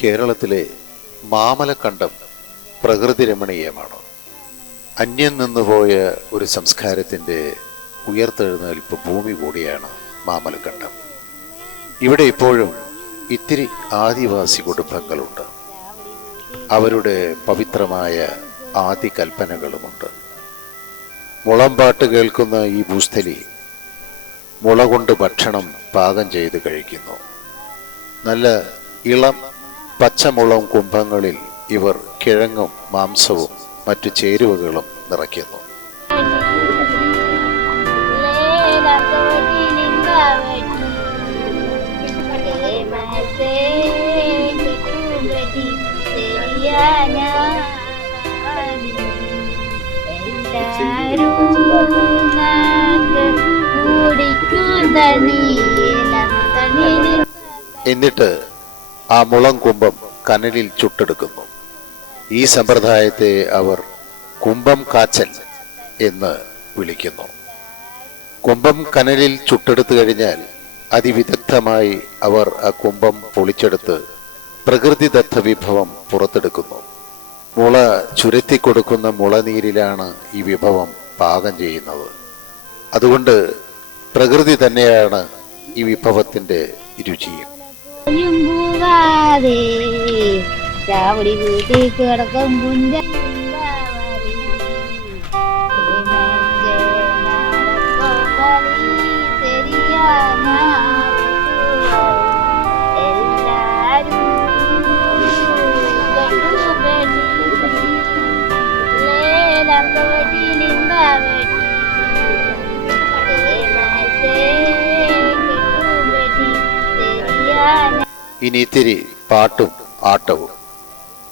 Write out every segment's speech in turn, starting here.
കേരളത്തിലെ മാമലക്കണ്ടം പ്രകൃതി രമണീയമാണ്. അന്യം നിന്നുപോയ ഒരു സംസ്കാരത്തിൻ്റെ ഉയർത്തെഴുന്നേൽപ്പ് ഭൂമി കൂടിയാണ് മാമലക്കണ്ടം. ഇവിടെ ഇപ്പോഴും ഇത്തിരി ആദിവാസി കുടുംബങ്ങളുണ്ട്. അവരുടെ പവിത്രമായ ആദി കൽപ്പനകളുമുണ്ട്. മുളമ്പാട്ട് കേൾക്കുന്ന ഈ ഭൂസ്ഥലി മുള കൊണ്ട് ഭക്ഷണം പാകം ചെയ്ത് കഴിക്കുന്നു. നല്ല ഇളം പച്ചമുളം കുംഭങ്ങളിൽ ഇവർ കിഴങ്ങും മാംസവും മറ്റു ചേരുവകളും നിറയ്ക്കുന്നു. എന്നിട്ട് ആ മുളം കുംഭം കനലിൽ ചുട്ടെടുക്കുന്നു. ഈ സമ്പ്രദായത്തെ അവർ കുംഭം കാച്ചൽ എന്ന് വിളിക്കുന്നു. കുംഭം കനലിൽ ചുട്ടെടുത്തു കഴിഞ്ഞാൽ അതിവിദഗ്ധമായി അവർ ആ കുംഭം പൊളിച്ചെടുത്ത് പ്രകൃതിദത്ത വിഭവം പുറത്തെടുക്കുന്നു. മുള ചുരത്തിക്കൊടുക്കുന്ന മുളനീരിലാണ് ഈ വിഭവം പാകം ചെയ്യുന്നത്. അതുകൊണ്ട് പ്രകൃതി തന്നെയാണ് ഈ വിഭവത്തിൻ്റെ രുചിയും. ഇനി ഇത്തിരി പാട്ടും ആട്ടവും.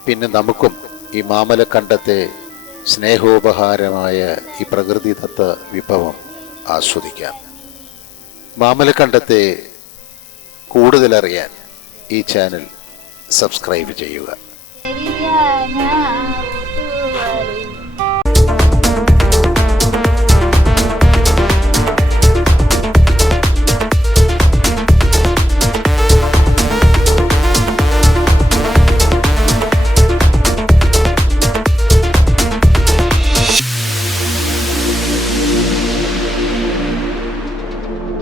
പിന്നെ നമുക്കും ഈ മാമലക്കണ്ടത്തെ സ്നേഹോപഹാരമായ ഈ പ്രകൃതിദത്ത വിഭവം ആസ്വദിക്കാം. മാമലക്കണ്ടത്തെ കൂടുതലറിയാൻ ഈ ചാനൽ സബ്സ്ക്രൈബ് ചെയ്യുക.